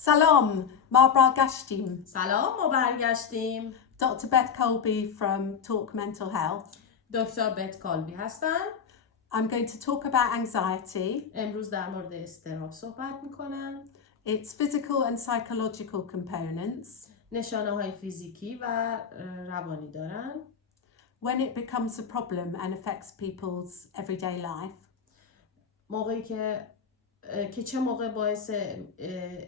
سلام، ما برگشتیم. سلام، ما برگشتیم. Dr. Beth Colby from Talk Mental Health. دکتر بت کالبی هستم. I'm going to talk about anxiety. امروز در مورد اضطراب صحبت میکنم. Its physical and psychological components. نشانه های فیزیکی و روانی دارن. When it becomes a problem and affects people's everyday life. موقعی که چه موقع باعث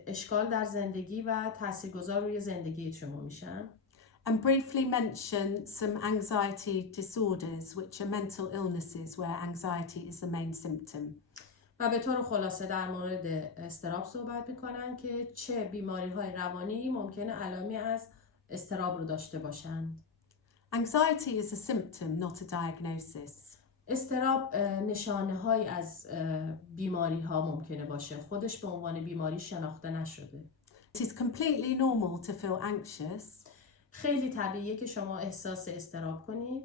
اشکال در زندگی و تاثیرگذار روی زندگی شما میشن. And briefly mention some anxiety disorders, which are mental illnesses where anxiety is the main symptom. و به طور خلاصه در مورد اضطراب صحبت میکنن که چه بیماری های روانی ممکنه علائمی از اضطراب رو داشته باشند. Anxiety is a symptom, not a diagnosis. اضطراب نشانه های از بیماری ها ممکنه باشه. خودش به عنوان بیماری شناخته نشده. It is completely normal to feel anxious. خیلی طبیعیه که شما احساس اضطراب کنید.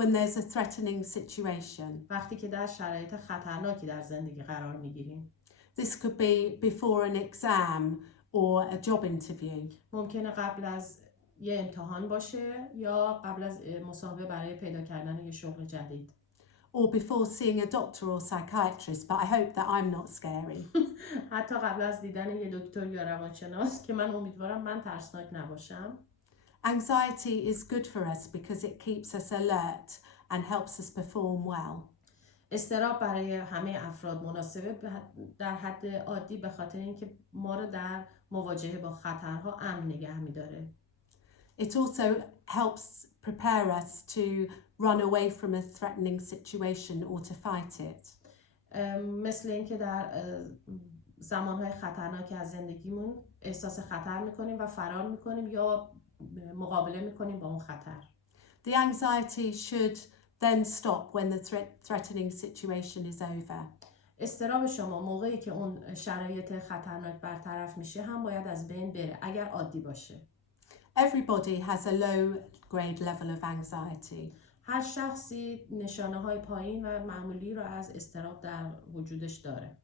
When there's a threatening situation. وقتی که در شرایط خطرناکی در زندگی قرار میگیریم. This could be before an exam or a job interview. ممکنه قبل از یه امتحان باشه یا قبل از مصاحبه برای پیدا کردن یه شغل جدید. Or before seeing a doctor or psychiatrist, but I hope that I'm not scary. حتی قبل از دیدن یه دکتر یا روانشناس که من امیدوارم من ترسناک نباشم. Anxiety is good for us because it keeps us alert and helps us perform well. اضطراب برای همه افراد مناسبه در حد عادی به خاطر اینکه ما رو در مواجهه با خطرها امن نگه می‌داره. It also helps prepare us to run away from a threatening situation or to fight it. مثل اینکه در زمانهای خطرناک از زندگیمون احساس خطر می‌کنیم و فرار می‌کنیم یا مقابله می‌کنیم با اون خطر. The anxiety should then stop when the threatening situation is over. اضطراب شما موقعی که اون شرایط خطرناک برطرف میشه هم باید از بین بره اگر عادی باشه. Everybody has a low grade level of anxiety. هر شخصی نشانه‌های پایین و معمولی رو از اضطراب در وجودش داره.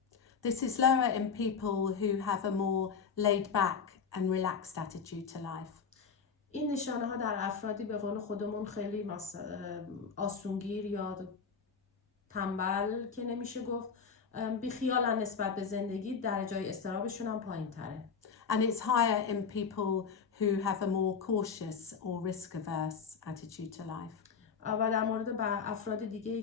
This is lower in people who have a more laid back and relaxed attitude to life. این نشانه ها در افرادی به قول خودمون خیلی آسونگیر یا تنبل که نمیشه گفت بیخیالن نسبت به زندگی، درجه اضطرابشون هم پایین تره. And it's higher in people who have a more cautious or risk averse attitude to life. و در مورد افراد دیگه‌ای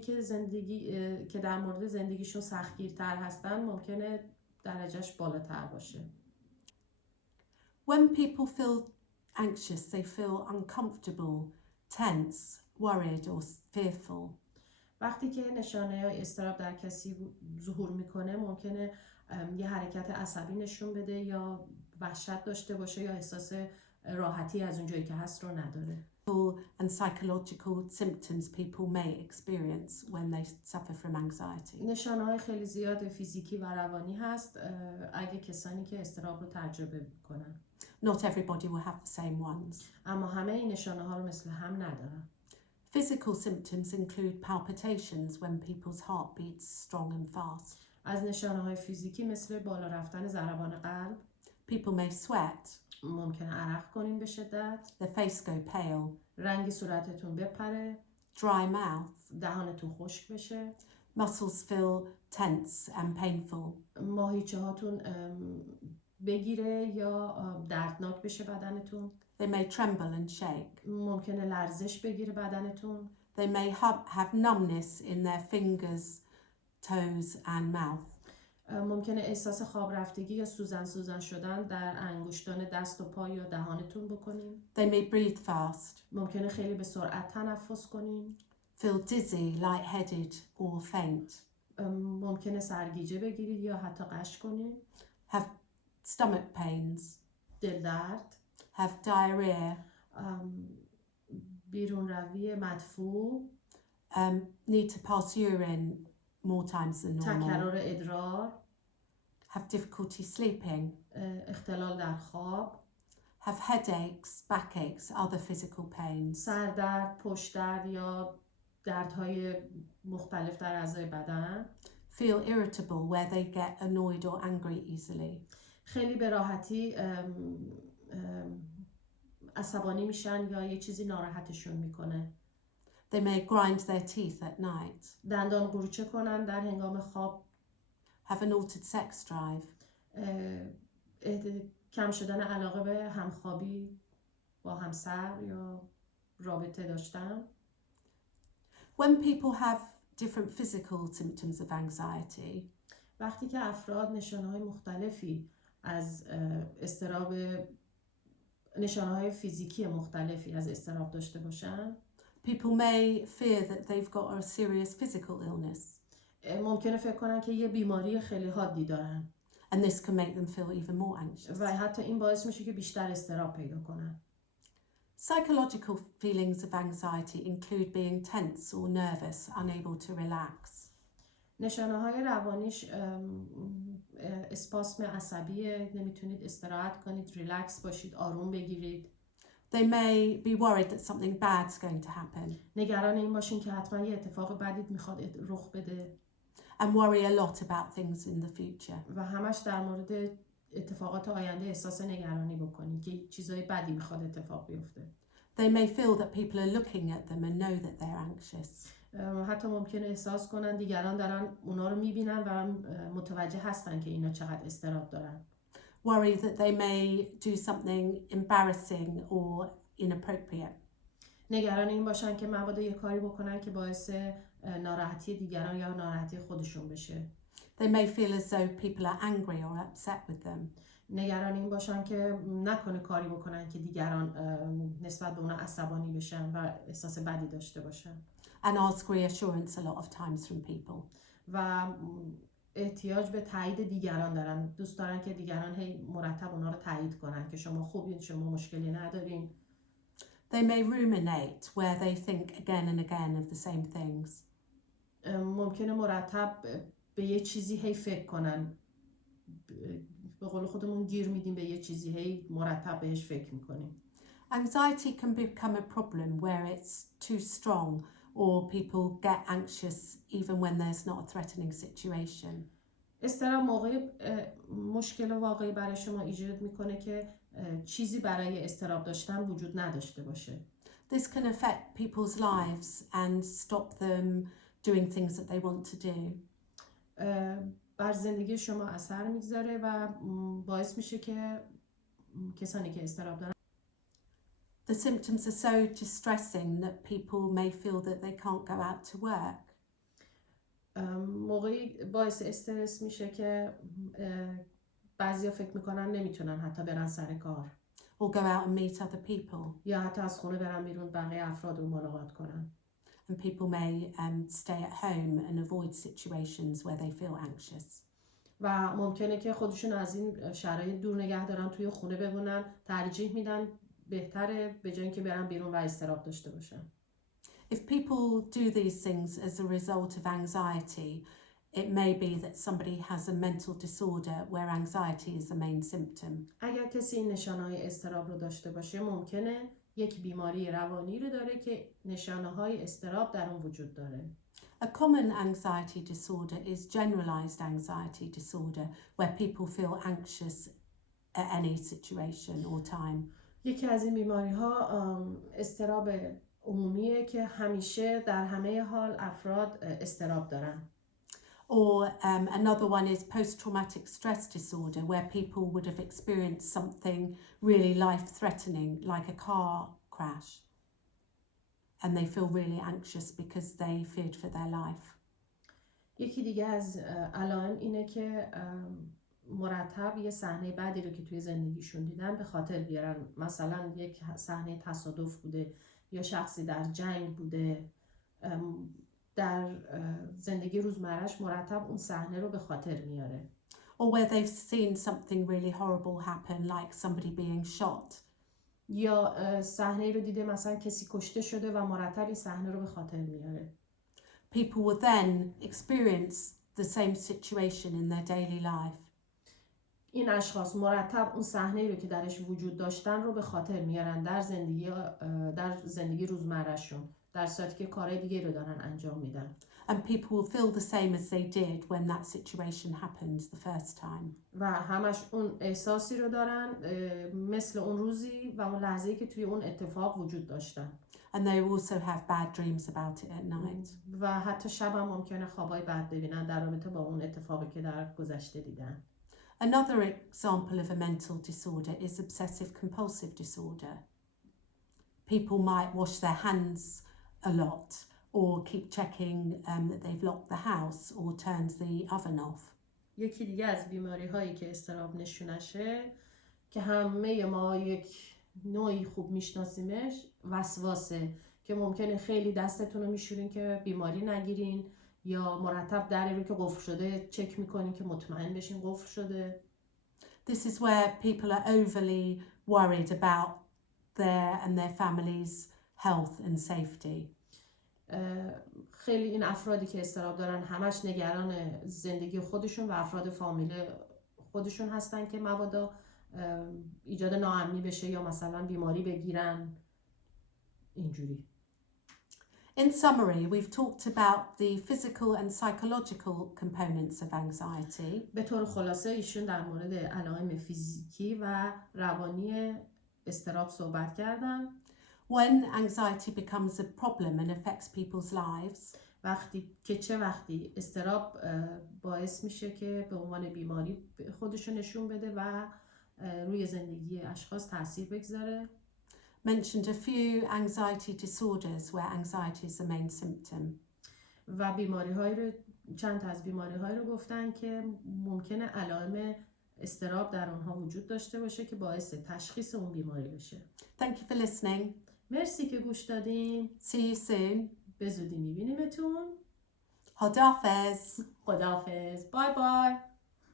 که در مورد زندگیشون سختگیرتر هستن ممکنه درجهش بالاتر باشه. When people feel anxious, they feel uncomfortable, tense, worried or fearful. وقتی که نشانه اضطراب در کسی ظهور میکنه ممکنه یه حرکت عصبی نشون بده یا وحشت داشته باشه یا احساس راحتی از اونجایی که هست رو نداره. And psychological symptoms people may experience when they suffer from anxiety. نشانه‌های خیلی زیاد فیزیکی و روانی هست اگه کسانی که اضطراب رو تجربه کنن. Not everybody will have the same ones. اما همه این نشانه‌ها رو مثل هم ندارن. Physical symptoms include palpitations when people's heart beats strong and fast. از نشانه‌های فیزیکی مثل بالا رفتن ضربان قلب. People may sweat. ممکنه عرق کنین به شدت. Their face go pale. رنگ صورتتون بپره. Dry mouth. دهانتون خشک بشه. Muscles feel tense and painful. ماهیچه هاتون بگیره یا دردناک بشه بدنتون. They may tremble and shake. ممکنه لرزش بگیره بدنتون. They may have numbness in their fingers, toes and mouth. ممکنه احساس خواب رفتگی یا سوزن شدن در انگشتان دست و پا یا دهانتون بکنین. They may breathe fast. ممکنه خیلی به سرعت تنفس کنین. Feel dizzy, lightheaded or faint. ممکنه سرگیجه بگیرید یا حتی غش کنین. Have stomach pains. دل درد. Have diarrhea. بیرون روی مدفوع. Need to pass urine more times than normal. تکرار ادرار. Have difficulty sleeping. اختلال در خواب. Have headaches, backaches, other physical pains. سردرد، پشت درد یا دردهای مختلف در اعضای بدن. Feel irritable where they get annoyed or angry easily. خیلی به راحتی عصبانی میشن یا یه چیزی ناراحتشون میکنه. They may grind their teeth at night, دندان قروچه کنن در هنگام خواب. have an altered sex drive, کم شدن علاقه به همخوابی با همسر یا رابطه داشتن. When people have different physical symptoms of anxiety, وقتی که افراد نشانه‌های مختلفی از اضطراب، نشانه‌های فیزیکی مختلفی از اضطراب داشته باشن، people may fear that they've got a serious physical illness, ممکنه فکر کنن که یه بیماری خیلی حادی دارن and this can make them feel even more anxious. و حتی این باعث میشه که بیشتر اضطراب پیدا کنن. Psychological feelings of anxiety include being tense or nervous, unable to relax. نشانه‌های روانیش اسپاسم عصبیه، نمیتونید استراحت کنید، ریلکس باشید، آروم بگیرید. They may be worried that something bad's going to happen نگران این باشین که حتما یه اتفاق بدی میخواد رخ بده and worry a lot about things in the future. و همش در مورد اتفاقات آینده احساس نگرانی بکنید که چیزای بدی میخواد اتفاق بیفته. They may feel that people are looking at them and know that they're anxious. حتی ممکنه احساس کنن دیگران دارن اونا رو میبینن و متوجه هستن که اینا چقدر اضطراب دارن. Worry that they may do something embarrassing or inappropriate. نگران این باشن که مبادا یه کاری بکنن که باعث ناراحتی دیگران یا ناراحتی خودشون بشه. They may feel as though people are angry or upset with them. نگران این باشن که نکنه کاری بکنن که دیگران نسبت به اونا عصبانی بشن و احساس بدی داشته باشن. And ask reassurance a lot of times from people. و احتیاج به تایید دیگران دارن. دوست دارن که دیگران هی مرتب اونا رو تایید کنن که شما خوبین، شما مشکلی ندارین. They may ruminate where they think again and again of the same things. ممکنه مرتب به یه چیزی هی فکر کنن. به قول خودمون گیر میدیم به یه چیزی هی مرتب بهش فکر میکنیم. Anxiety can become a problem where it's too strong or people get anxious even when there's not a threatening situation. اضطراب موقعی مشکل واقعی برای شما ایجاد میکنه که چیزی برای اضطراب داشتن وجود نداشته باشه. This can affect people's lives and stop them doing things that they want to do. بر زندگی شما اثر میگذاره و باعث میشه که کسانی که اضطراب دارن The symptoms are so distressing that people may feel that they can't go out to work. موقعی باعث استرس میشه که بعضیا فکر میکنن نمیتونن حتی برن سر کار Or go out and meet other people. یا حتی از خونه برن بیرون بقیه افراد رو ملاقات کنن. And people may stay at home and avoid situations where they feel anxious. و ممکنه که خودشون از این شرایط دور نگه دارن، توی خونه بمونن، ترجیح میدن بهتره به جای اینکه برن بیرون و اضطراب داشته باشن. If people do these things as a result of anxiety, it may be that somebody has a mental disorder where anxiety is the main symptom. اگر کسی این نشانه‌های اضطراب رو داشته باشه ممکنه یک بیماری روانی رو داره که نشانه‌های اضطراب در اون وجود داره. A common anxiety disorder is generalized anxiety disorder where people feel anxious at any situation or time. یکی از این بیماری‌ها اضطراب عمومیه که همیشه در همه حال افراد اضطراب دارن. Or another one is post-traumatic stress disorder where people would have experienced something really life-threatening like a car crash and they feel really anxious because they feared for their life. یکی دیگه از علائم اینه که مرتب یه صحنه بعدی رو که توی زندگیشون دیدن به خاطر بیارن. مثلا یک صحنه تصادف بوده یا شخصی در جنگ بوده، در زندگی روزمرهش مرتب اون صحنه رو به خاطر میاره. Or where they've seen something really horrible happen like somebody being shot. یا صحنه رو دیده مثلا کسی کشته شده و مرتب این صحنه رو به خاطر میاره. People will then experience the same situation in their daily life. این اشخاص مرتب اون صحنه رو که درش وجود داشتن رو به خاطر میارن در زندگی روزمرهشون، در صورتی که کارهای دیگه رو دارن انجام میدن. And people will feel the same as they did when that situation happened the first time. و همش اون احساسی رو دارن مثل اون روزی و اون لحظه‌ای که توی اون اتفاق وجود داشتن. And they also have bad dreams about it at night. و حتی شب هم ممکنه خوابای بد ببینن در رابطه با اون اتفاقی که در گذشته دیدن. Another example of a mental disorder is obsessive compulsive disorder. People might wash their hands a lot or keep checking that they've locked the house or turned the oven off. یکی دیگه از بیماری هایی که اضطراب نشونشه که همه ما یک نوعی خوب میشناسیمش وسواسه که ممکنه خیلی دستتون رو میشورین که بیماری نگیرین یا مرتب دری رو که قفل شده چک میکنین که مطمئن بشین قفل شده. This is where people are overly worried about their and their family's health and safety. خیلی این افرادی که اضطراب دارن همش نگران زندگی خودشون و افراد فامیل خودشون هستن که مبادا ایجاد ناامنی بشه یا مثلا بیماری بگیرن اینجوری. In summary, we've talked about the physical and psychological components of anxiety. به طور خلاصه ایشون در مورد علائم فیزیکی و روانی اضطراب صحبت کردن. When anxiety becomes a problem and affects people's lives, چه وقتی اضطراب باعث میشه که به عنوان بیماری خودشو نشون بده و روی زندگی اشخاص تاثیر بگذاره. mentioned a few anxiety disorders where anxiety is the main symptom. و چند تا از بیماری‌هایی رو گفتن که ممکنه علائم اضطراب در اونها وجود داشته باشه که باعث تشخیص اون بیماری بشه. Thank you for listening. مرسی که گوش دادین. See you soon. به زودی میبینیمتون. خداحافظ. خداحافظ. بای بای.